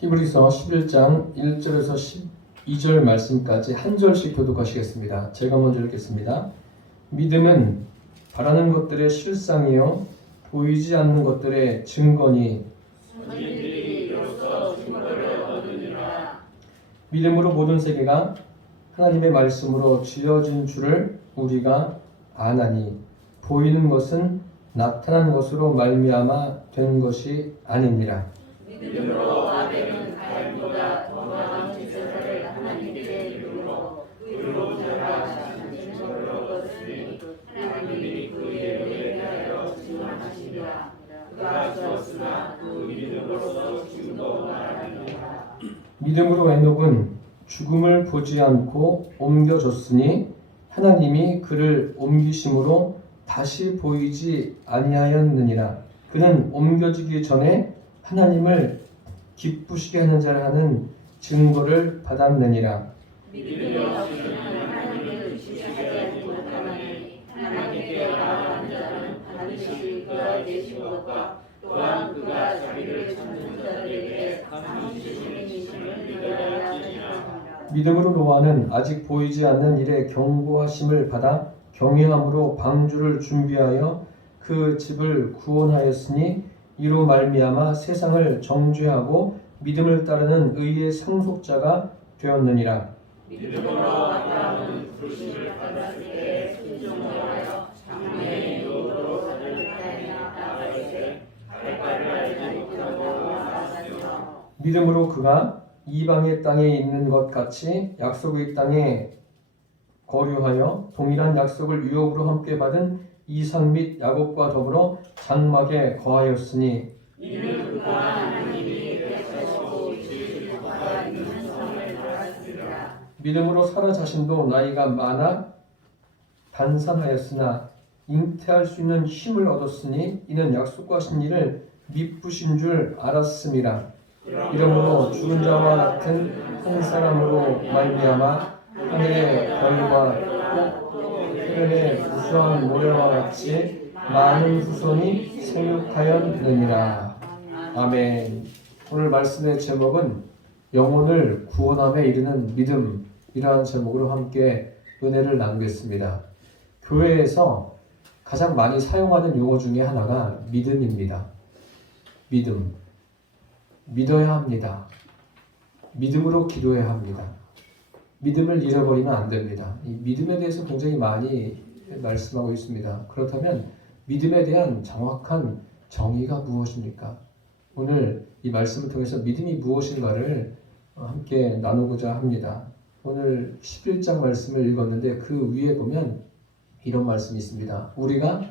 히브리서 11장 1절에서 12절 말씀까지 한 절씩 교독하시겠습니다. 제가 먼저 읽겠습니다. 믿음은 바라는 것들의 실상이요 보이지 않는 것들의 증거니 믿음으로 모든 세계가 하나님의 말씀으로 지어진 줄을 우리가 아나니 보이는 것은 나타난 것으로 말미암아 된 것이 아니니라. 믿음으로 아벨은 가인보다 더 나은 제사를 하나님께 이루므로 의로 절하사 진정으로 얻었으니 하나님이 그 일을 위하여 증언하시리라. 그가 주었으나 그 믿음으로서 죽음도 말하느니라. 믿음으로 에녹은 죽음을 보지 않고 옮겨졌으니 하나님이 그를 옮기심으로 다시 보이지 아니하였느니라. 그는 옮겨지기 전에 하나님을 기쁘시게 하는 자를 하는 증거를 받았느니라. 믿음이 없이는 하나님을 기쁘시게 하지 못하나니 하나님께 나아가는 자는 반드시 그가 계신 것과 또한 그가 자기를 찾는 자들에게 상 주시는 이심을 믿어야 하느니라. 믿음으로 노아는 아직 보이지 않는 일에 경고하심을 받아 경외함으로 방주를 준비하여 그 집을 구원하였으니 이로 말미암아 세상을 정죄하고 믿음을 따르는 의의 상속자가 되었느니라. 믿음으로 아브라함은 부르심을 받았을 때 순종하여 장래의 유업으로 자를 따르며 나아갈 때 할 바를 알지 못하고 나아갔으며 믿음으로 그가 이방의 땅에 있는 것 같이 약속의 땅에 거류하여 동일한 약속을 유업으로 함께 받은 이삭 및 야곱과 더불어 장막에 거하였으니 이는 그가 하나님이 백하시고 지으실 바가 있는 성을 받았으리라. 믿음으로 사라 자신도 나이가 많아 반산하였으나 잉태할 수 있는 힘을 얻었으니 이는 약속하신 일을 미쁘신 줄 알았음이라. 이러므로 죽은 자와 같은 한 사람으로 말미암아 하늘의 별과 하늘의 우수한 모래와 같이 많은 후손이 생육하였느니라. 아멘. 오늘 말씀의 제목은 영혼을 구원함에 이르는 믿음이라는 제목으로 함께 은혜를 나누겠습니다. 교회에서 가장 많이 사용하는 용어 중에 하나가 믿음입니다. 믿음. 믿어야 합니다. 믿음으로 기도해야 합니다. 믿음을 잃어버리면 안 됩니다. 이 믿음에 대해서 굉장히 많이 말씀하고 있습니다. 그렇다면 믿음에 대한 정확한 정의가 무엇입니까? 오늘 이 말씀을 통해서 믿음이 무엇인가를 함께 나누고자 합니다. 오늘 11장 말씀을 읽었는데 그 위에 보면 이런 말씀이 있습니다. 우리가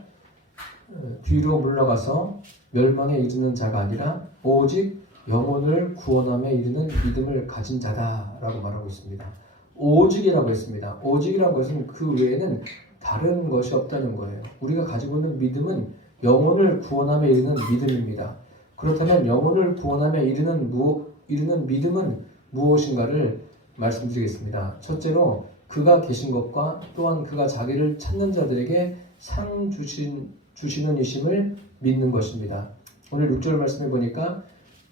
뒤로 물러가서 멸망에 이르는 자가 아니라 오직 영혼을 구원함에 이르는 믿음을 가진 자다라고 말하고 있습니다. 오직이라고 했습니다. 오직이라고 해서는 그 외에는 다른 것이 없다는 거예요. 우리가 가지고 있는 믿음은 영혼을 구원함에 이르는 믿음입니다. 그렇다면 영혼을 구원함에 이르는 믿음은 무엇인가를 말씀드리겠습니다. 첫째로 그가 계신 것과 또한 그가 자기를 찾는 자들에게 상 주시는 이심을 믿는 것입니다. 오늘 6절 말씀해 보니까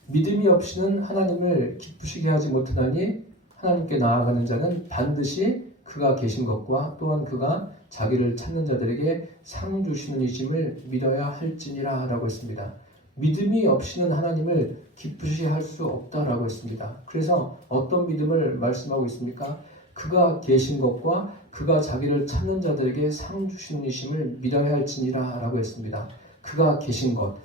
믿음이 없이는 하나님을 기쁘시게 하지 못하나니 하나님께 나아가는 자는 반드시 그가 계신 것과 또한 그가 자기를 찾는 자들에게 상 주시는 이심을 믿어야 할지니라 라고 했습니다. 믿음이 없이는 하나님을 기쁘시게 할 수 없다라고 했습니다. 그래서 어떤 믿음을 말씀하고 있습니까? 그가 계신 것과 그가 자기를 찾는 자들에게 상 주시는 이심을 믿어야 할지니라 라고 했습니다. 그가 계신 것,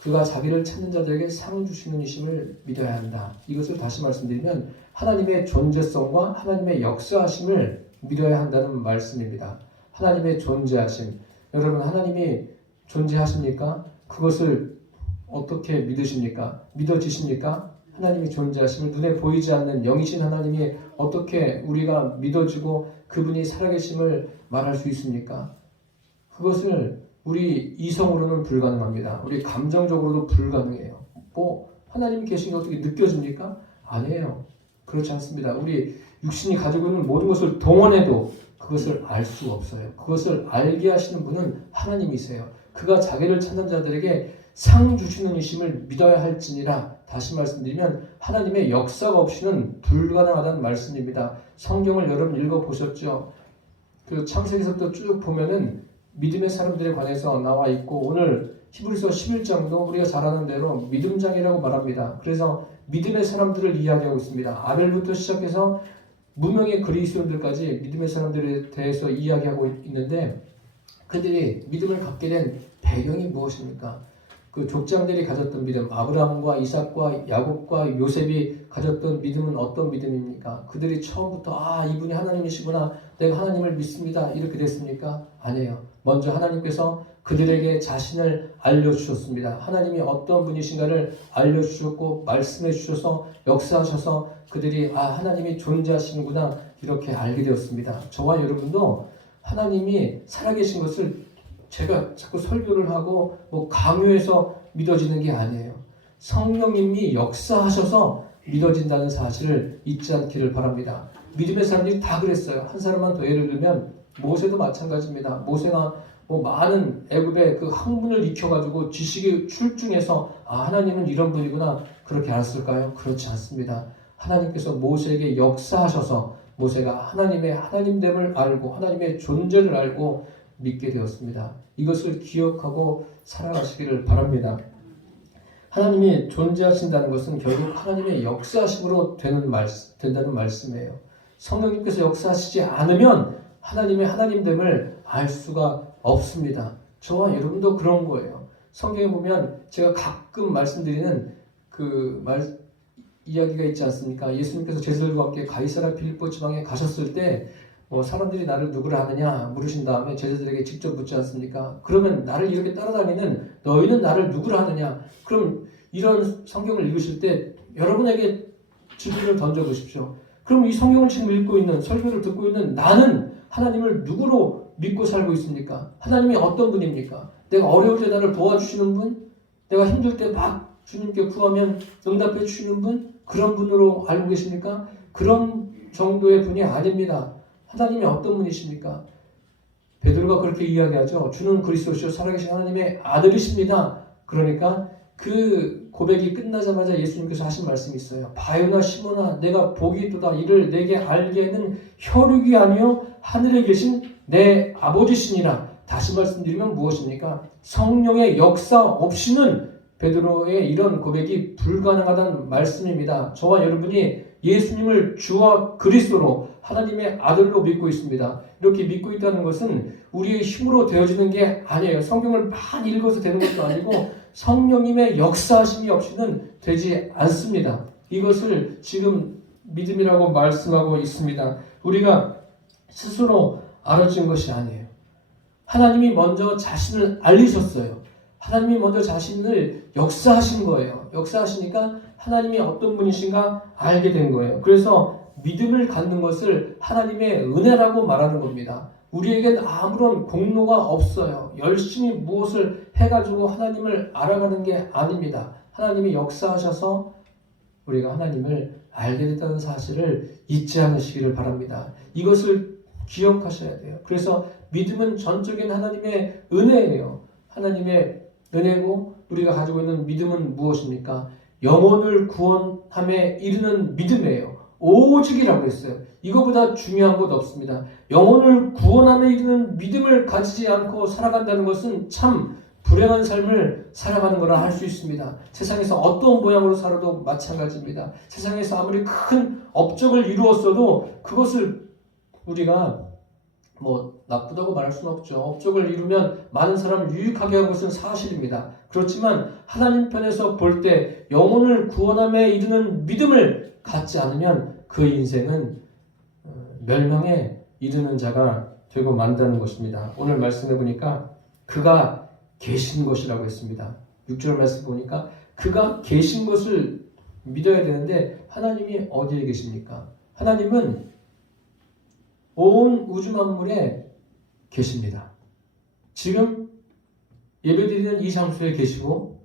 그가 자기를 찾는 자들에게 상 주시는 이심을 믿어야 한다. 이것을 다시 말씀드리면 하나님의 존재성과 하나님의 역사하심을 믿어야 한다는 말씀입니다. 하나님의 존재하심. 여러분 하나님이 존재하십니까? 그것을 어떻게 믿으십니까? 믿어지십니까? 하나님이 존재하심을 눈에 보이지 않는 영이신 하나님이 어떻게 우리가 믿어지고 그분이 살아계심을 말할 수 있습니까? 그것을 우리 이성으로는 불가능합니다. 우리 감정적으로도 불가능해요. 하나님이 계신 게 어떻게 느껴집니까? 아니에요. 그렇지 않습니다. 우리 육신이 가지고 있는 모든 것을 동원해도 그것을 알 수 없어요. 그것을 알게 하시는 분은 하나님이세요. 그가 자기를 찾는 자들에게 상 주시는 이심을 믿어야 할지니라 다시 말씀드리면 하나님의 역사가 없이는 불가능하다는 말씀입니다. 성경을 여러분 읽어보셨죠? 그 창세기서부터 쭉 보면은 믿음의 사람들에 관해서 나와 있고 오늘 히브리서 11장도 우리가 잘 아는 대로 믿음장이라고 말합니다. 그래서 믿음의 사람들을 이야기하고 있습니다. 아벨부터 시작해서 무명의 그리스도인들까지 믿음의 사람들에 대해서 이야기하고 있는데 그들이 믿음을 갖게 된 배경이 무엇입니까? 그 족장들이 가졌던 믿음, 아브라함과 이삭과 야곱과 요셉이 가졌던 믿음은 어떤 믿음입니까? 그들이 처음부터 이분이 하나님이시구나, 내가 하나님을 믿습니다, 이렇게 됐습니까? 아니에요. 먼저 하나님께서 그들에게 자신을 알려주셨습니다. 하나님이 어떤 분이신가를 알려주셨고 말씀해 주셔서 역사하셔서 그들이 하나님이 존재하시는구나 이렇게 알게 되었습니다. 저와 여러분도 하나님이 살아계신 것을 제가 자꾸 설교를 하고 강요해서 믿어지는 게 아니에요. 성령님이 역사하셔서 믿어진다는 사실을 잊지 않기를 바랍니다. 믿음의 사람들이 다 그랬어요. 한 사람만 더 예를 들면 모세도 마찬가지입니다. 모세가 많은 애굽의 그 학문을 익혀가지고 지식이 출중해서 하나님은 이런 분이구나 그렇게 알았을까요? 그렇지 않습니다. 하나님께서 모세에게 역사하셔서 모세가 하나님의 하나님됨을 알고 하나님의 존재를 알고 믿게 되었습니다. 이것을 기억하고 살아가시기를 바랍니다. 하나님이 존재하신다는 것은 결국 하나님의 역사하심으로 된다는 말씀이에요. 성령님께서 역사하시지 않으면 하나님의 하나님됨을 알 수가 없습니다. 저와 여러분도 그런 거예요. 성경에 보면 제가 가끔 말씀드리는 이야기가 있지 않습니까? 예수님께서 제자들과 함께 가이사랴 빌립보 지방에 가셨을 때 사람들이 나를 누구를 아느냐 물으신 다음에 제자들에게 직접 묻지 않습니까? 그러면 나를 이렇게 따라다니는 너희는 나를 누구를 하느냐? 그럼 이런 성경을 읽으실 때 여러분에게 질문을 던져보십시오. 그럼 이 성경을 지금 읽고 있는 설교를 듣고 있는 나는 하나님을 누구로 믿고 살고 있습니까? 하나님이 어떤 분입니까? 내가 어려울 때 나를 도와주시는 분? 내가 힘들 때 막 주님께 구하면 응답해 주시는 분? 그런 분으로 알고 계십니까? 그런 정도의 분이 아닙니다. 하나님이 어떤 분이십니까? 베드로가 그렇게 이야기하죠. 주는 그리스도시요 살아계신 하나님의 아들이십니다. 그러니까 그 고백이 끝나자마자 예수님께서 하신 말씀이 있어요. 바요나 시몬아 내가 복이 있도다 이를 내게 알게는 혈육이 아니요 하늘에 계신 내 아버지시니라. 다시 말씀드리면 무엇입니까? 성령의 역사 없이는 베드로의 이런 고백이 불가능하다는 말씀입니다. 저와 여러분이 예수님을 주와 그리스도로 하나님의 아들로 믿고 있습니다. 이렇게 믿고 있다는 것은 우리의 힘으로 되어지는 게 아니에요. 성경을 많이 읽어서 되는 것도 아니고 성령님의 역사하심이 없이는 되지 않습니다. 이것을 지금 믿음이라고 말씀하고 있습니다. 우리가 스스로 알아진 것이 아니에요. 하나님이 먼저 자신을 알리셨어요. 하나님이 먼저 자신을 역사하신 거예요. 역사하시니까 하나님이 어떤 분이신가 알게 된 거예요. 그래서 믿음을 갖는 것을 하나님의 은혜라고 말하는 겁니다. 우리에겐 아무런 공로가 없어요. 열심히 무엇을 해가지고 하나님을 알아가는 게 아닙니다. 하나님이 역사하셔서 우리가 하나님을 알게 됐다는 사실을 잊지 않으시기를 바랍니다. 이것을 기억하셔야 돼요. 그래서 믿음은 전적인 하나님의 은혜예요. 하나님의 은혜고 우리가 가지고 있는 믿음은 무엇입니까? 영혼을 구원함에 이르는 믿음이에요. 오직이라고 했어요. 이거보다 중요한 것 없습니다. 영혼을 구원함에 이르는 믿음을 가지지 않고 살아간다는 것은 참 불행한 삶을 살아가는 거라 할 수 있습니다. 세상에서 어떤 모양으로 살아도 마찬가지입니다. 세상에서 아무리 큰 업적을 이루었어도 그것을 우리가 나쁘다고 말할 수는 없죠. 업적을 이루면 많은 사람을 유익하게 한 것은 사실입니다. 그렇지만 하나님 편에서 볼 때 영혼을 구원함에 이르는 믿음을 갖지 않으면 그 인생은 멸망에 이르는 자가 되고 만다는 것입니다. 오늘 말씀해 보니까 그가 계신 것이라고 했습니다. 6절 말씀 보니까 그가 계신 것을 믿어야 되는데 하나님이 어디에 계십니까? 하나님은 온 우주 만물에 계십니다. 지금 예배드리는 이 장소에 계시고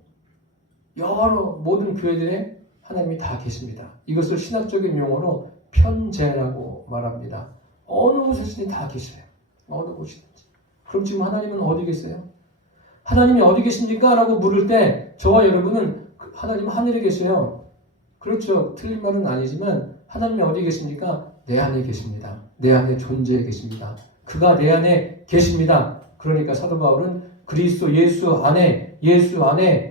여러 모든 교회들에 하나님이 다 계십니다. 이것을 신학적인 용어로 편재라고 말합니다. 어느 곳에서든 다 계셔요. 어느 곳이든지. 그럼 지금 하나님은 어디 계세요? 하나님이 어디 계십니까? 라고 물을 때 저와 여러분은 하나님 하늘에 계세요. 그렇죠. 틀린 말은 아니지만 하나님이 어디 계십니까? 내 안에 계십니다. 내 안에 존재해 계십니다. 그가 내 안에 계십니다. 그러니까 사도 바울은 그리스도 예수 안에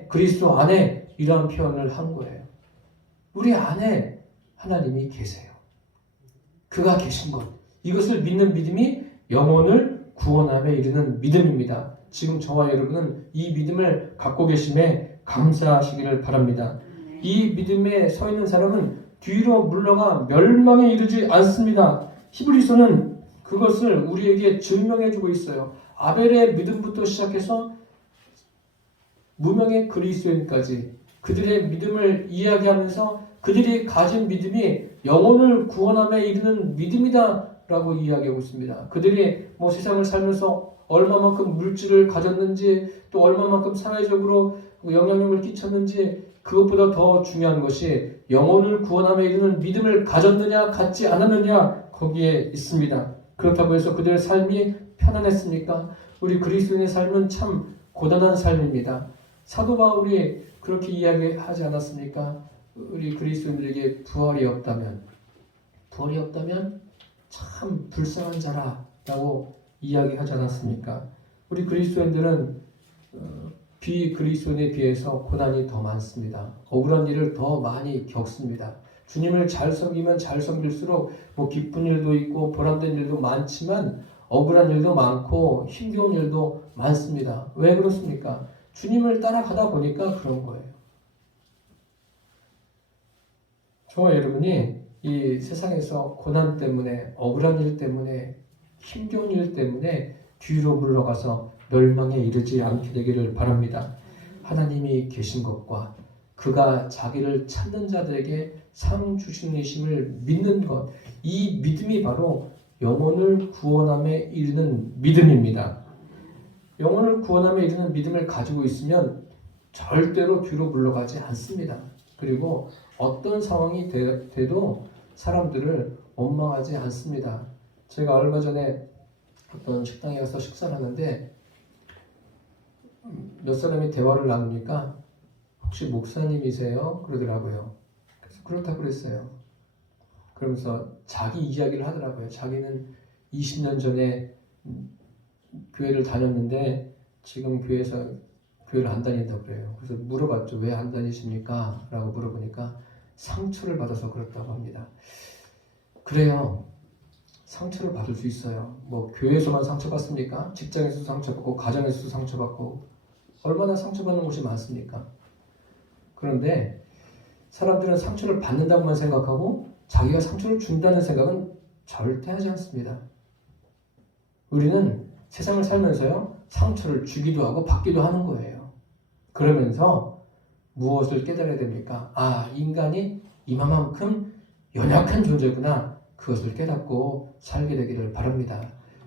그리스도 안에 이런 표현을 한 거예요. 우리 안에 하나님이 계세요. 그가 계신 것. 이것을 믿는 믿음이 영혼을 구원함에 이르는 믿음입니다. 지금 저와 여러분은 이 믿음을 갖고 계심에 감사하시기를 바랍니다. 이 믿음에 서 있는 사람은 뒤로 물러가 멸망에 이르지 않습니다. 히브리서는 그것을 우리에게 증명해주고 있어요. 아벨의 믿음부터 시작해서 무명의 그리스도인까지 그들의 믿음을 이야기하면서 그들이 가진 믿음이 영혼을 구원함에 이르는 믿음이다 라고 이야기하고 있습니다. 그들이 세상을 살면서 얼마만큼 물질을 가졌는지 또 얼마만큼 사회적으로 영향력을 끼쳤는지 그것보다 더 중요한 것이 영혼을 구원함에 이르는 믿음을 가졌느냐 갖지 않았느냐 거기에 있습니다. 그렇다고 해서 그들의 삶이 편안했습니까? 우리 그리스도인의 삶은 참 고단한 삶입니다. 사도 바울이 그렇게 이야기하지 않았습니까? 우리 그리스도인들에게 부활이 없다면 참 불쌍한 자라라고 이야기하지 않았습니까? 우리 그리스도인들은 비그리스도인에 비해서 고난이 더 많습니다. 억울한 일을 더 많이 겪습니다. 주님을 잘 섬기면 잘 섬길수록 기쁜 일도 있고 보람된 일도 많지만 억울한 일도 많고 힘겨운 일도 많습니다. 왜 그렇습니까? 주님을 따라가다 보니까 그런 거예요. 저와 여러분이 이 세상에서 고난 때문에 억울한 일 때문에 힘겨운 일 때문에 뒤로 물러가서 멸망에 이르지 않게 되기를 바랍니다. 하나님이 계신 것과 그가 자기를 찾는 자들에게 상 주시심을 믿는 것, 이 믿음이 바로 영혼을 구원함에 이르는 믿음입니다. 영혼을 구원함에 이르는 믿음을 가지고 있으면 절대로 뒤로 물러가지 않습니다. 그리고 어떤 상황이 돼도 사람들을 원망하지 않습니다. 제가 얼마 전에 어떤 식당에 가서 식사를 하는데 몇 사람이 대화를 나누니까 혹시 목사님이세요? 그러더라고요. 그래서 그렇다고 그랬어요. 그러면서 자기 이야기를 하더라고요. 자기는 20년 전에 교회를 다녔는데 지금 교회를 안 다닌다고 그래요. 그래서 물어봤죠. 왜 안 다니십니까? 라고 물어보니까 상처를 받아서 그렇다고 합니다. 그래요. 상처를 받을 수 있어요. 교회에서만 상처받습니까? 직장에서도 상처받고 가정에서도 상처받고 얼마나 상처받는 곳이 많습니까? 그런데 사람들은 상처를 받는다고만 생각하고 자기가 상처를 준다는 생각은 절대 하지 않습니다. 우리는 세상을 살면서요 상처를 주기도 하고 받기도 하는 거예요. 그러면서 무엇을 깨달아야 됩니까? 인간이 이만큼 연약한 존재구나. 그것을 깨닫고 살게 되기를 바랍니다.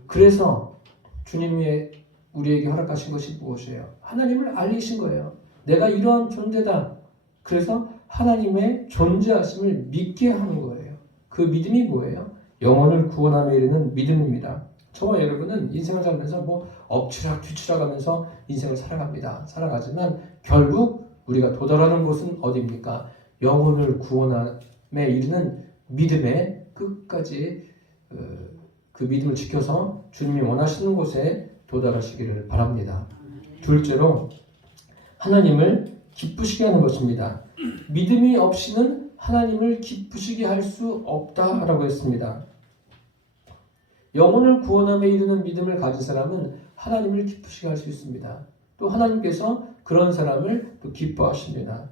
그래서 주님이 우리에게 허락하신 것이 무엇이에요? 하나님을 알리신 거예요. 내가 이러한 존재다. 그래서 하나님의 존재하심을 믿게 하는 거예요. 그 믿음이 뭐예요? 영혼을 구원함에 이르는 믿음입니다. 저와 여러분은 인생을 살면서 엎치락 뒤치락 하면서 인생을 살아가지만 결국 우리가 도달하는 곳은 어디입니까? 영혼을 구원함에 이르는 믿음의 끝까지 그 믿음을 지켜서 주님이 원하시는 곳에 도달하시기를 바랍니다. 둘째로 하나님을 기쁘시게 하는 것입니다. 믿음이 없이는 하나님을 기쁘시게 할 수 없다라고 했습니다. 영혼을 구원함에 이르는 믿음을 가진 사람은 하나님을 기쁘시게 할 수 있습니다. 또 하나님께서 그런 사람을 또 기뻐하십니다.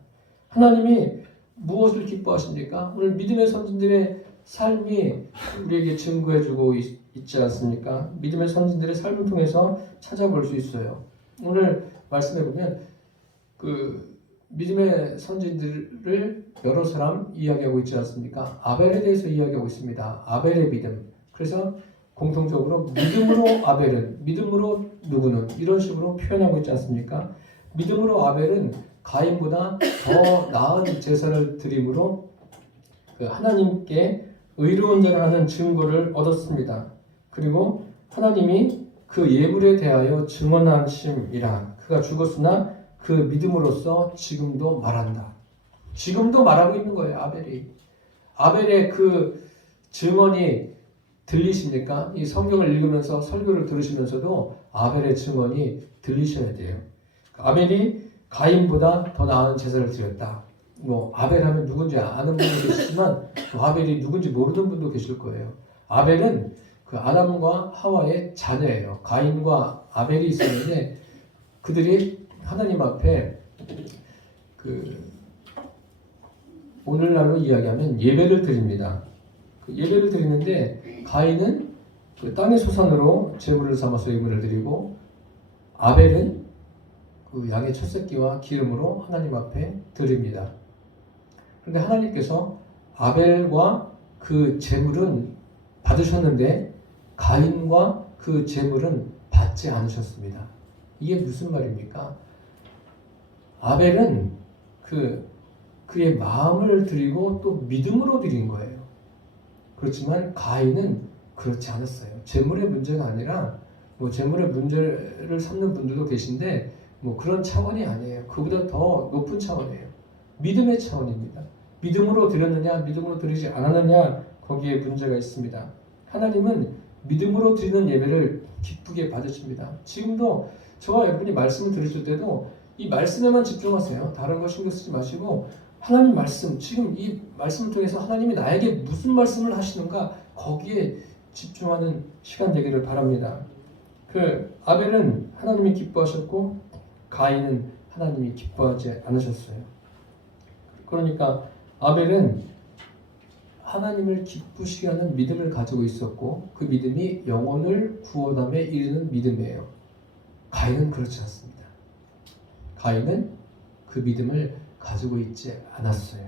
하나님이 무엇을 기뻐하십니까? 오늘 믿음의 선진들의 삶이 우리에게 증거해주고 있지 않습니까? 믿음의 선진들의 삶을 통해서 찾아볼 수 있어요. 오늘 말씀해 보면 그 믿음의 선진들을 여러 사람 이야기하고 있지 않습니까? 아벨에 대해서 이야기하고 있습니다. 아벨의 믿음. 그래서 공통적으로 믿음으로 아벨은, 믿음으로 누구는 이런 식으로 표현하고 있지 않습니까? 믿음으로 아벨은 가인보다 더 나은 제사를 드림으로 하나님께 의로운 자를 하는 증거를 얻었습니다. 그리고 하나님이 그 예물에 대하여 증언하심이라 그가 죽었으나 그 믿음으로써 지금도 말한다. 지금도 말하고 있는 거예요. 아벨이. 아벨의 그 증언이 들리십니까? 이 성경을 읽으면서 설교를 들으시면서도 아벨의 증언이 들리셔야 돼요. 아벨이 가인보다 더 나은 제사를 드렸다. 뭐 아벨 하면 누군지 아는 분도 계시지만 또 아벨이 누군지 모르는 분도 계실 거예요. 아벨은 그 아담과 하와의 자녀예요. 가인과 아벨이 있었는데 그들이 하나님 앞에 그 오늘날로 이야기하면 예배를 드립니다. 그 예배를 드리는데 가인은 그 땅의 소산으로 제물을 삼아서 예물을 드리고 아벨은 그 양의 첫 새끼와 기름으로 하나님 앞에 드립니다. 그런데 하나님께서 아벨과 그 제물은 받으셨는데 가인과 그 제물은 받지 않으셨습니다. 이게 무슨 말입니까? 아벨은 그의 마음을 드리고 또 믿음으로 드린 거예요. 그렇지만 가인은 그렇지 않았어요. 재물의 문제가 아니라 뭐 재물의 문제를 삼는 분들도 계신데 뭐 그런 차원이 아니에요. 그보다 더 높은 차원이에요. 믿음의 차원입니다. 믿음으로 드렸느냐, 믿음으로 드리지 않았느냐 거기에 문제가 있습니다. 하나님은 믿음으로 드리는 예배를 기쁘게 받으십니다. 지금도 저와 여러분이 말씀을 들으실 때도 이 말씀에만 집중하세요. 다른 거 신경 쓰지 마시고 하나님 말씀, 지금 이 말씀을 통해서 하나님이 나에게 무슨 말씀을 하시는가 거기에 집중하는 시간 되기를 바랍니다. 그 아벨은 하나님이 기뻐하셨고 가인은 하나님이 기뻐하지 않으셨어요. 그러니까 아벨은 하나님을 기쁘시게 하는 믿음을 가지고 있었고 그 믿음이 영혼을 구원함에 이르는 믿음이에요. 가인은 그렇지 않습니다. 가인은 그 믿음을 가지고 있지 않았어요.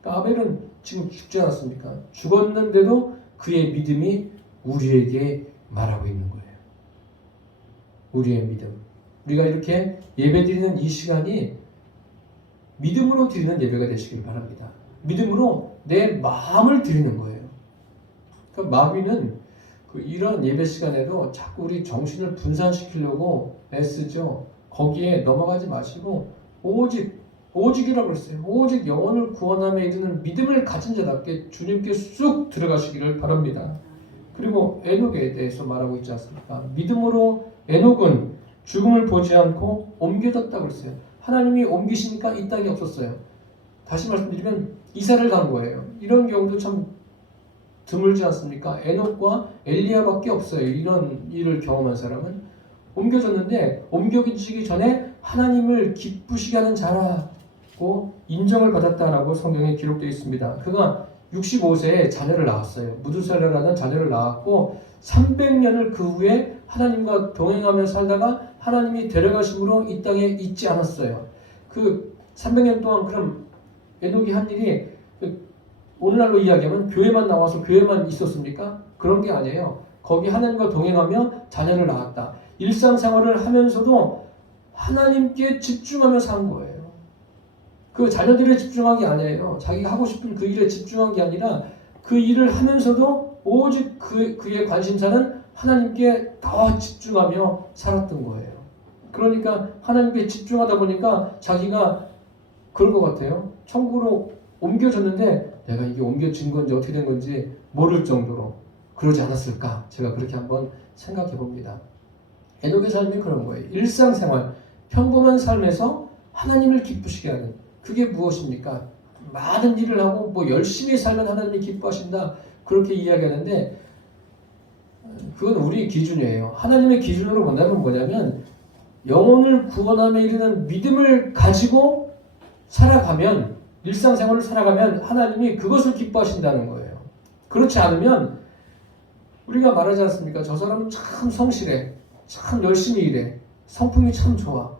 그러니까 아벨은 지금 죽지 않았습니까? 죽었는데도 그의 믿음이 우리에게 말하고 있는 거예요. 우리의 믿음. 우리가 이렇게 예배드리는 이 시간이 믿음으로 드리는 예배가 되시길 바랍니다. 믿음으로 내 마음을 드리는 거예요. 그러니까 마귀는 이런 예배 시간에도 자꾸 우리 정신을 분산시키려고 애쓰죠. 거기에 넘어가지 마시고 오직이라고 그랬어요. 오직 영혼을 구원함에 이르는 믿음을 가진 자답게 주님께 쑥 들어가시기를 바랍니다. 그리고 에녹에 대해서 말하고 있지 않습니까? 믿음으로 에녹은 죽음을 보지 않고 옮겨졌다고 그랬어요. 하나님이 옮기시니까 이 땅이 없었어요. 다시 말씀드리면 이사를 간 거예요. 이런 경우도 참 드물지 않습니까? 에녹과 엘리야밖에 없어요. 이런 일을 경험한 사람은. 옮겨졌는데 옮겨지기 전에 하나님을 기쁘시게 하는 자라고 인정을 받았다라고 성경에 기록되어 있습니다. 그가 65세에 자녀를 낳았어요. 무두살라라는 자녀를 낳았고 300년을 그 후에 하나님과 동행하며 살다가 하나님이 데려가심으로 이 땅에 있지 않았어요. 그 300년 동안 그럼 에녹이 한 일이 오늘날로 이야기하면 교회만 나와서 교회만 있었습니까? 그런 게 아니에요. 거기 하나님과 동행하며 자녀를 낳았다. 일상생활을 하면서도 하나님께 집중하며 산 거예요. 그 자녀들에 집중한 게 아니에요. 자기가 하고 싶은 그 일에 집중한 게 아니라 그 일을 하면서도 오직 그의 관심사는 하나님께 더 집중하며 살았던 거예요. 그러니까 하나님께 집중하다 보니까 자기가 그런 것 같아요. 천국으로 옮겨졌는데 내가 이게 옮겨진 건지 어떻게 된 건지 모를 정도로 그러지 않았을까? 제가 그렇게 한번 생각해 봅니다. 에녹의 삶이 그런 거예요. 일상생활, 평범한 삶에서 하나님을 기쁘시게 하는 그게 무엇입니까? 많은 일을 하고 뭐 열심히 살면 하나님이 기뻐하신다 그렇게 이야기하는데 그건 우리 기준이에요. 하나님의 기준으로 본다면 뭐냐면 영혼을 구원함에 이르는 믿음을 가지고 살아가면 일상생활을 살아가면 하나님이 그것을 기뻐하신다는 거예요. 그렇지 않으면 우리가 말하지 않습니까? 저 사람은 참 성실해. 참 열심히 일해. 성품이 참 좋아.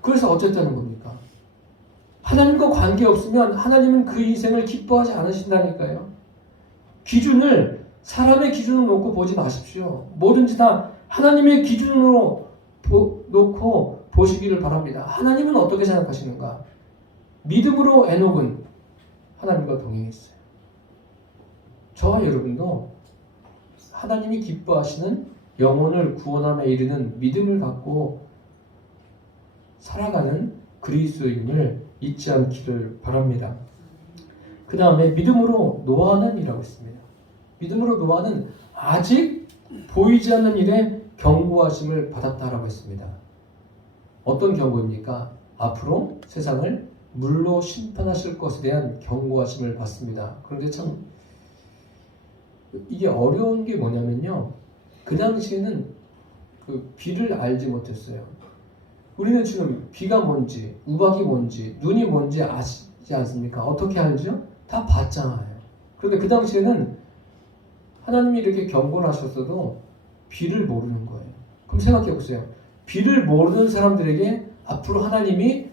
그래서 어쨌다는 겁니까? 하나님과 관계없으면 하나님은 그 인생을 기뻐하지 않으신다니까요. 기준을 사람의 기준으로 놓고 보지 마십시오. 뭐든지 다 하나님의 기준으로 놓고 보시기를 바랍니다. 하나님은 어떻게 생각하시는가? 믿음으로 에녹은 하나님과 동행했어요. 저와 여러분도 하나님이 기뻐하시는 영혼을 구원함에 이르는 믿음을 갖고 살아가는 그리스도인을 잊지 않기를 바랍니다. 그 다음에 믿음으로 노아는 이라고 했습니다. 믿음으로 노아는 아직 보이지 않는 일에 경고하심을 받았다라고 했습니다. 어떤 경고입니까? 앞으로 세상을 물로 심판하실 것에 대한 경고하심을 받습니다. 그런데 참 이게 어려운 게 뭐냐면요. 그 당시에는 그 비를 알지 못했어요. 우리는 지금 비가 뭔지, 우박이 뭔지, 눈이 뭔지 아시지 않습니까? 어떻게 알죠? 다 봤잖아요. 그런데 그 당시에는 하나님이 이렇게 경고를 하셨어도 비를 모르는 거예요. 그럼 생각해 보세요. 비를 모르는 사람들에게 앞으로 하나님이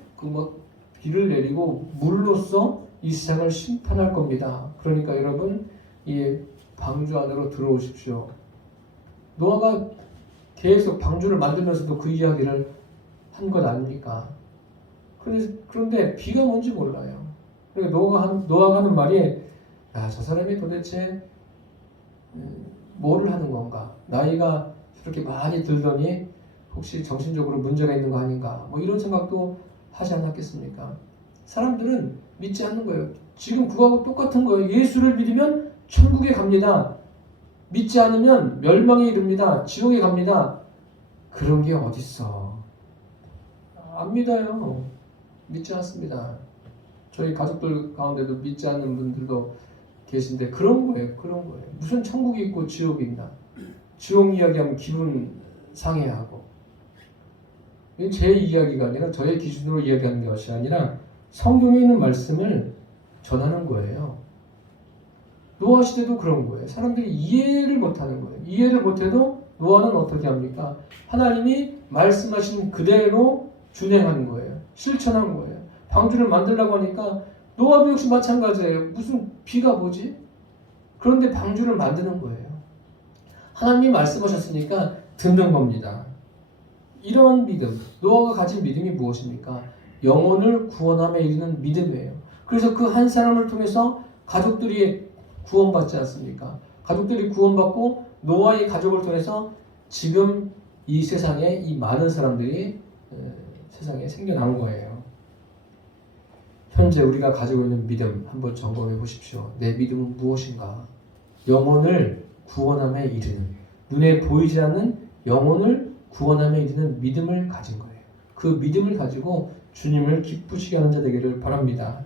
비를 내리고 물로써 이 세상을 심판할 겁니다. 그러니까 여러분, 이 방주 안으로 들어오십시오. 노아가 계속 방주를 만들면서도 그 이야기를 한 것 아닙니까? 그런데 비가 뭔지 몰라요. 그러니까 노아가 하는 말이, 야, 저 사람이 도대체 뭐를 하는 건가? 나이가 이렇게 많이 들더니 혹시 정신적으로 문제가 있는 거 아닌가? 뭐 이런 생각도 하지 않았겠습니까? 사람들은 믿지 않는 거예요. 지금 그거하고 똑같은 거예요. 예수를 믿으면 천국에 갑니다. 믿지 않으면 멸망에 이릅니다. 지옥에 갑니다. 그런 게 어딨어? 안 믿어요. 믿지 않습니다. 저희 가족들 가운데도 믿지 않는 분들도 계신데 그런 거예요. 무슨 천국이 있고 지옥이 있나? 지옥 이야기하면 기분 상해하고. 이건 제 이야기가 아니라 저의 기준으로 이야기하는 것이 아니라 성경에 있는 말씀을 전하는 거예요. 노아 시대도 그런 거예요. 사람들이 이해를 못하는 거예요. 이해를 못해도 노아는 어떻게 합니까? 하나님이 말씀하신 그대로 준행하는 거예요. 실천한 거예요. 방주를 만들려고 하니까 노아도 역시 마찬가지예요. 무슨 비가 뭐지? 그런데 방주를 만드는 거예요. 하나님이 말씀하셨으니까 듣는 겁니다. 이러한 믿음, 노아가 가진 믿음이 무엇입니까? 영혼을 구원함에 이르는 믿음이에요. 그래서 그 한 사람을 통해서 가족들이 구원받지 않습니까? 가족들이 구원받고 노아의 가족을 통해서 지금 이 세상에 이 많은 사람들이 세상에 생겨난 거예요. 현재 우리가 가지고 있는 믿음 한번 점검해 보십시오. 내 믿음은 무엇인가? 영혼을 구원함에 이르는, 눈에 보이지 않는 영혼을 구원함에 이르는 믿음을 가진 거예요. 그 믿음을 가지고 주님을 기쁘시게 하는 자 되기를 바랍니다.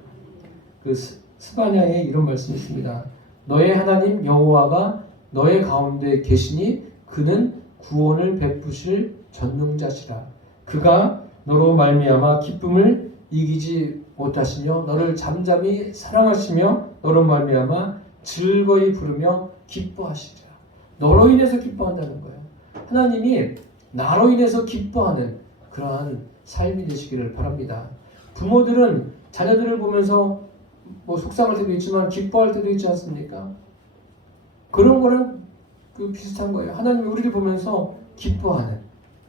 그 스바냐에 이런 말씀이 있습니다. 너의 하나님 여호와가 너의 가운데 계시니 그는 구원을 베푸실 전능자시라. 그가 너로 말미암아 기쁨을 이기지 못하시며 너를 잠잠히 사랑하시며 너로 말미암아 즐거이 부르며 기뻐하시리라. 너로 인해서 기뻐한다는 거예요. 하나님이 나로 인해서 기뻐하는 그러한 삶이 되시기를 바랍니다. 부모들은 자녀들을 보면서 속상할 때도 있지만 기뻐할 때도 있지 않습니까? 그런 거랑 비슷한 거예요. 하나님이 우리를 보면서 기뻐하는,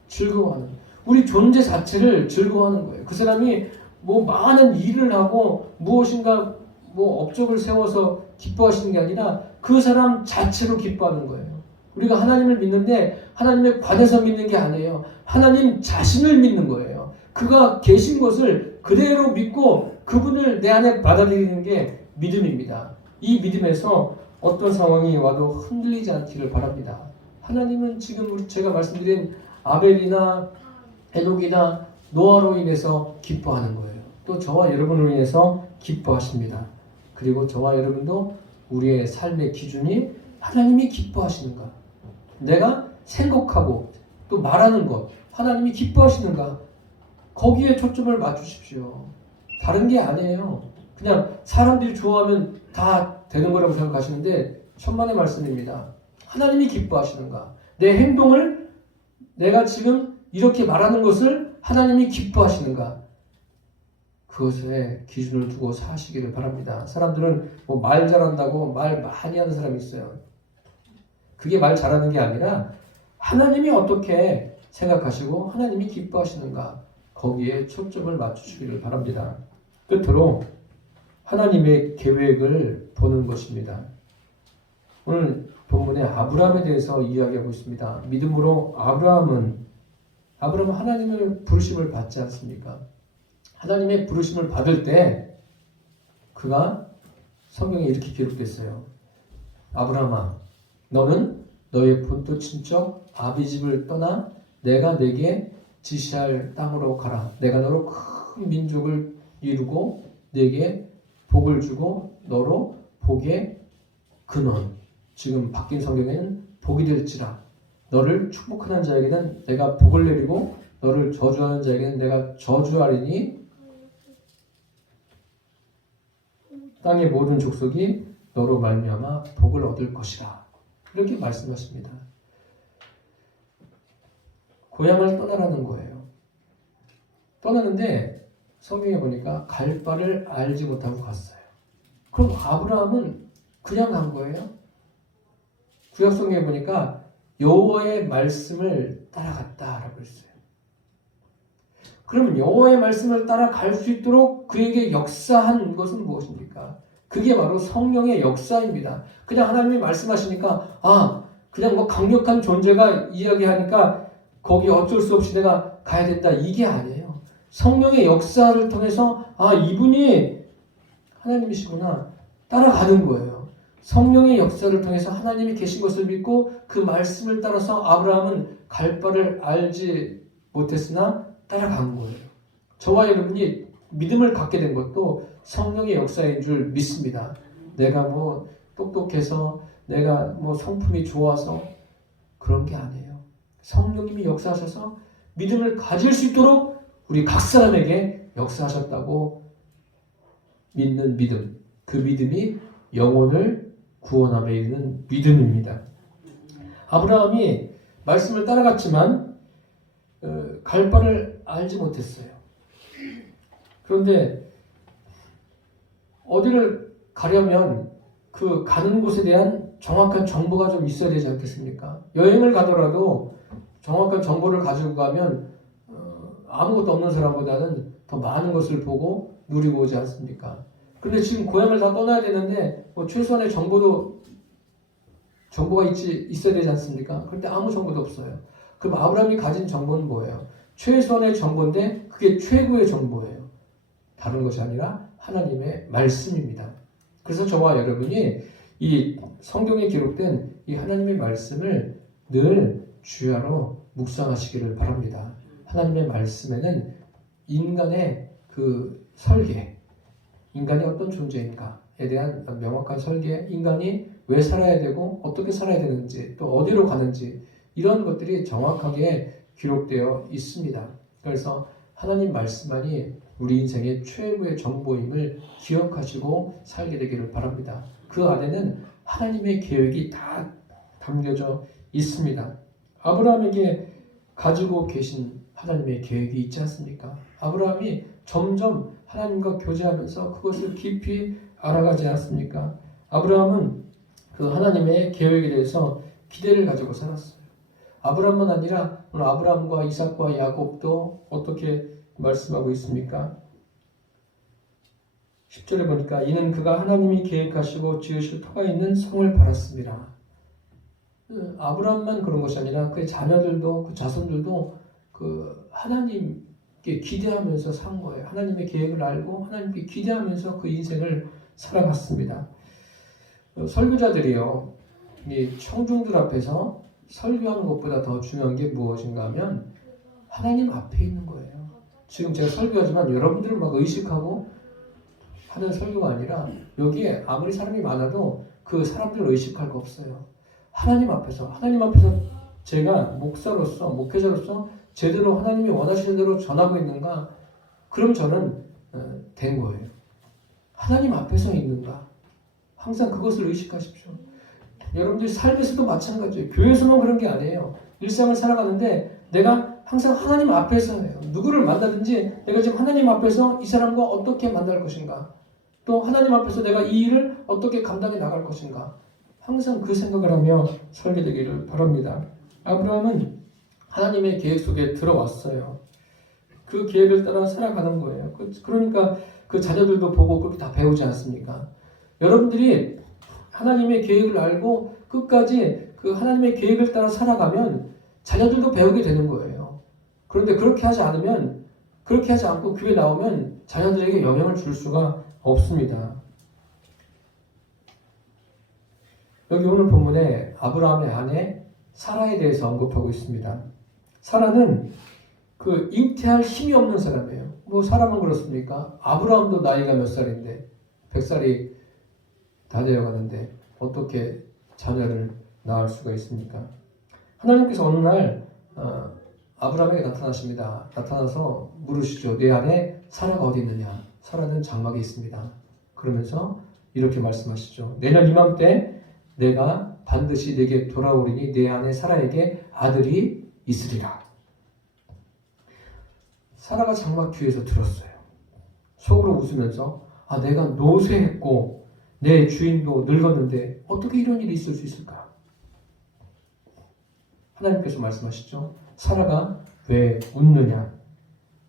즐거워하는, 우리 존재 자체를 즐거워하는 거예요. 그 사람이 많은 일을 하고 무엇인가 업적을 세워서 기뻐하시는 게 아니라 그 사람 자체로 기뻐하는 거예요. 우리가 하나님을 믿는데 하나님에 관해서 믿는 게 아니에요. 하나님 자신을 믿는 거예요. 그가 계신 것을 그대로 믿고 그분을 내 안에 받아들이는 게 믿음입니다. 이 믿음에서 어떤 상황이 와도 흔들리지 않기를 바랍니다. 하나님은 지금 제가 말씀드린 아벨이나 에녹이나 노아로 인해서 기뻐하는 거예요. 또 저와 여러분으로 인해서 기뻐하십니다. 그리고 저와 여러분도 우리의 삶의 기준이 하나님이 기뻐하시는가? 내가 생각하고 또 말하는 것, 하나님이 기뻐하시는가? 거기에 초점을 맞추십시오. 다른 게 아니에요. 그냥 사람들이 좋아하면 다 되는 거라고 생각하시는데 천만의 말씀입니다. 하나님이 기뻐하시는가? 내 행동을 내가 지금 이렇게 말하는 것을 하나님이 기뻐하시는가? 그것에 기준을 두고 사시기를 바랍니다. 사람들은 말 잘한다고 말 많이 하는 사람이 있어요. 그게 말 잘하는 게 아니라 하나님이 어떻게 생각하시고 하나님이 기뻐하시는가? 거기에 초점을 맞추시기를 바랍니다. 끝으로 하나님의 계획을 보는 것입니다. 오늘 본문에 아브라함에 대해서 이야기하고 있습니다. 믿음으로 아브라함은 하나님의 부르심을 받지 않습니까? 하나님의 부르심을 받을 때 그가 성경에 이렇게 기록됐어요. 아브라함아, 너는 너의 본토 친척 아비 집을 떠나 내가 내게 지시할 땅으로 가라. 내가 너로 큰 민족을 이루고 내게 복을 주고 너로 복의 근원. 지금 바뀐 성경에는 복이 될지라. 너를 축복하는 자에게는 내가 복을 내리고 너를 저주하는 자에게는 내가 저주하리니 땅의 모든 족속이 너로 말미암아 복을 얻을 것이라. 이렇게 말씀하십니다. 고향을 떠나라는 거예요. 떠나는데 성경에 보니까 갈 바를 알지 못하고 갔어요. 그럼 아브라함은 그냥 간 거예요? 구약 성경에 보니까 여호와의 말씀을 따라갔다라고 했어요. 그러면 여호와의 말씀을 따라갈 수 있도록 그에게 역사한 것은 무엇입니까? 그게 바로 성령의 역사입니다. 그냥 하나님이 말씀하시니까 그냥 뭐 강력한 존재가 이야기하니까 거기 어쩔 수 없이 내가 가야 된다 이게 아니에요. 성령의 역사를 통해서 이분이 하나님이시구나 따라가는 거예요. 성령의 역사를 통해서 하나님이 계신 것을 믿고 그 말씀을 따라서 아브라함은 갈 바를 알지 못했으나 따라간 거예요. 저와 여러분이 믿음을 갖게 된 것도 성령의 역사인 줄 믿습니다. 내가 뭐 똑똑해서 내가 뭐 성품이 좋아서 그런 게 아니에요. 성령님이 역사하셔서 믿음을 가질 수 있도록 우리 각 사람에게 역사하셨다고 믿는 믿음. 그 믿음이 영혼을 구원함에 이르는 믿음입니다. 아브라함이 말씀을 따라갔지만 갈 바를 알지 못했어요. 그런데 어디를 가려면 그 가는 곳에 대한 정확한 정보가 좀 있어야 되지 않겠습니까? 여행을 가더라도 정확한 정보를 가지고 가면 아무것도 없는 사람보다는 더 많은 것을 보고 누리고 오지 않습니까? 근데 지금 고향을 다 떠나야 되는데 뭐 최소한의 정보가 있어야 되지 않습니까? 그런데 아무 정보도 없어요. 그럼 아브라함이 가진 정보는 뭐예요? 최소한의 정보인데 그게 최고의 정보예요. 다른 것이 아니라 하나님의 말씀입니다. 그래서 저와 여러분이 이 성경에 기록된 이 하나님의 말씀을 늘 주야로 묵상하시기를 바랍니다. 하나님의 말씀에는 인간의 그 설계, 인간이 어떤 존재인가에 대한 명확한 설계, 인간이 왜 살아야 되고 어떻게 살아야 되는지 또 어디로 가는지 이런 것들이 정확하게 기록되어 있습니다. 그래서 하나님 말씀만이 우리 인생의 최고의 정보임을 기억하시고 살게 되기를 바랍니다. 그 안에는 하나님의 계획이 다 담겨져 있습니다. 아브라함에게 가지고 계신 하나님의 계획이 있지 않습니까? 아브라함이 점점 하나님과 교제하면서 그것을 깊이 알아가지 않습니까? 아브라함은 그 하나님의 계획에 대해서 기대를 가지고 살았어요. 아브라함만 아니라 오늘 아브라함과 이삭과 야곱도 어떻게 말씀하고 있습니까? 10절에 보니까 이는 그가 하나님이 계획하시고 지으실 터가 있는 성을 바랐습니다. 아브라함만 그런 것이 아니라 그의 자녀들도 그 자손들도 그 하나님께 기대하면서 산 거예요. 하나님의 계획을 알고 하나님께 기대하면서 그 인생을 살아갔습니다. 설교자들이요, 이 청중들 앞에서 설교하는 것보다 더 중요한 게 무엇인가 하면 하나님 앞에 있는 거예요. 지금 제가 설교하지만 여러분들을 막 의식하고 하는 설교가 아니라 여기에 아무리 사람이 많아도 그 사람들을 의식할 거 없어요. 하나님 앞에서 제가 목사로서 목회자로서 제대로 하나님이 원하시는 대로 전하고 있는가? 그럼 저는 된 거예요. 하나님 앞에서 있는가? 항상 그것을 의식하십시오. 여러분들 삶에서도 마찬가지예요. 교회에서만 그런 게 아니에요. 일상을 살아가는데 내가 항상 하나님 앞에서 해요. 누구를 만나든지 내가 지금 하나님 앞에서 이 사람과 어떻게 만날 것인가? 또 하나님 앞에서 내가 이 일을 어떻게 감당해 나갈 것인가? 항상 그 생각을 하며 살게 되기를 바랍니다. 아브라함은 하나님의 계획 속에 들어왔어요. 그 계획을 따라 살아가는 거예요. 그러니까 그 자녀들도 보고 그렇게 다 배우지 않습니까? 여러분들이 하나님의 계획을 알고 끝까지 그 하나님의 계획을 따라 살아가면 자녀들도 배우게 되는 거예요. 그런데 그렇게 하지 않으면 그렇게 하지 않고 교회 나오면 자녀들에게 영향을 줄 수가 없습니다. 여기 오늘 본문에 아브라함의 아내 사라에 대해서 언급하고 있습니다. 사라는 그 잉태할 힘이 없는 사람이에요. 뭐 사람은 그렇습니까? 아브라함도 나이가 몇 살인데 100살이 다 되어가는데 어떻게 자녀를 낳을 수가 있습니까? 하나님께서 어느 날 아브라함에게 나타나십니다. 나타나서 물으시죠. 내 안에 사라가 어디 있느냐? 사라는 장막에 있습니다. 그러면서 이렇게 말씀하시죠. 내년 이맘때 내가 반드시 내게 돌아오리니 내 안에 사라에게 아들이 있으리라. 사라가 장막 뒤에서 들었어요. 속으로 웃으면서 내가 노쇠했고 내 주인도 늙었는데 어떻게 이런 일이 있을 수 있을까? 하나님께서 말씀하시죠. 사라가 왜 웃느냐?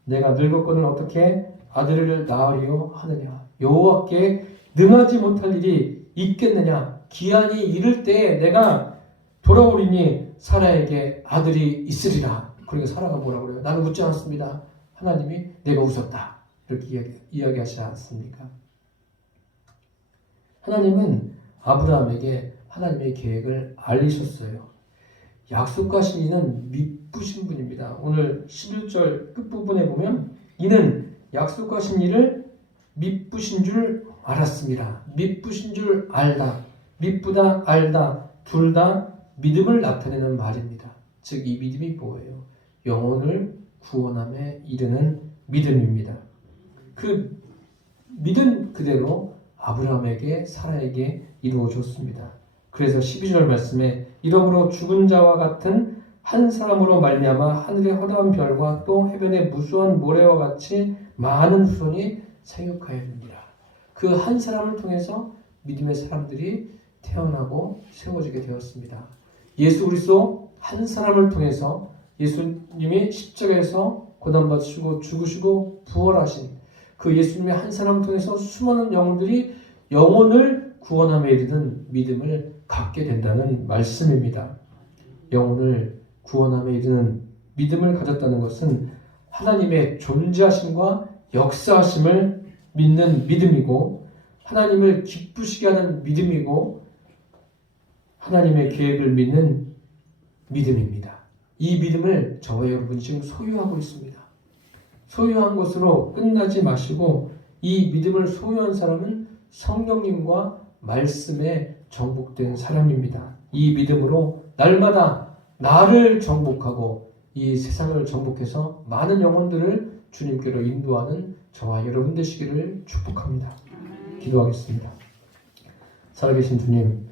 내가 늙었거늘 어떻게 아들을 낳으려 하느냐? 여호와께 능하지 못할 일이 있겠느냐? 기한이 이를 때에 내가 돌아오리니 사라에게 아들이 있으리라. 그러니까 사라가 뭐라고 그래요? 나는 웃지 않습니다. 하나님이 내가 웃었다. 이렇게 이야기하시지 않습니까? 하나님은 아브라함에게 하나님의 계획을 알리셨어요. 약속하신 이는 미쁘신 분입니다. 오늘 11절 끝부분에 보면 이는 약속하신 이를 미쁘신 줄 알았습니다. 미쁘신 줄 알다. 미쁘다 알다. 둘 다 믿음을 나타내는 말입니다. 즉 이 믿음이 뭐예요? 영혼을 구원함에 이르는 믿음입니다. 그 믿음 그대로 아브라함에게 사라에게 이루어졌습니다. 그래서 12절 말씀에 이러므로 죽은 자와 같은 한 사람으로 말미암아 하늘의 허다한 별과 또 해변의 무수한 모래와 같이 많은 후손이 생육하였느니라. 그 한 사람을 통해서 믿음의 사람들이 태어나고 세워지게 되었습니다. 예수 그리스도 한 사람을 통해서 예수님이 십자가에서 고난받으시고 죽으시고 부활하신 그 예수님의 한 사람을 통해서 수많은 영혼들이 영혼을 구원함에 이르는 믿음을 갖게 된다는 말씀입니다. 영혼을 구원함에 이르는 믿음을 가졌다는 것은 하나님의 존재하심과 역사하심을 믿는 믿음이고 하나님을 기쁘시게 하는 믿음이고 하나님의 계획을 믿는 믿음입니다. 이 믿음을 저와 여러분이 지금 소유하고 있습니다. 소유한 것으로 끝나지 마시고 이 믿음을 소유한 사람은 성령님과 말씀에 정복된 사람입니다. 이 믿음으로 날마다 나를 정복하고 이 세상을 정복해서 많은 영혼들을 주님께로 인도하는 저와 여러분 되시기를 축복합니다. 기도하겠습니다. 살아계신 주님,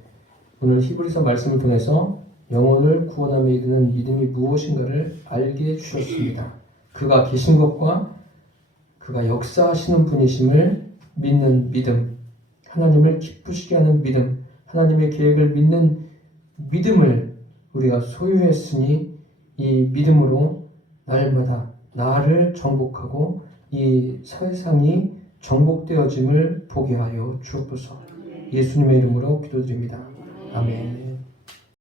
오늘 히브리서 말씀을 통해서 영혼을 구원함에 이르는 믿음이 무엇인가를 알게 해주셨습니다. 그가 계신 것과 그가 역사하시는 분이심을 믿는 믿음, 하나님을 기쁘시게 하는 믿음, 하나님의 계획을 믿는 믿음을 우리가 소유했으니 이 믿음으로 날마다 나를 정복하고 이 세상이 정복되어짐을 보게 하여 주옵소서. 예수님의 이름으로 기도드립니다. 아멘.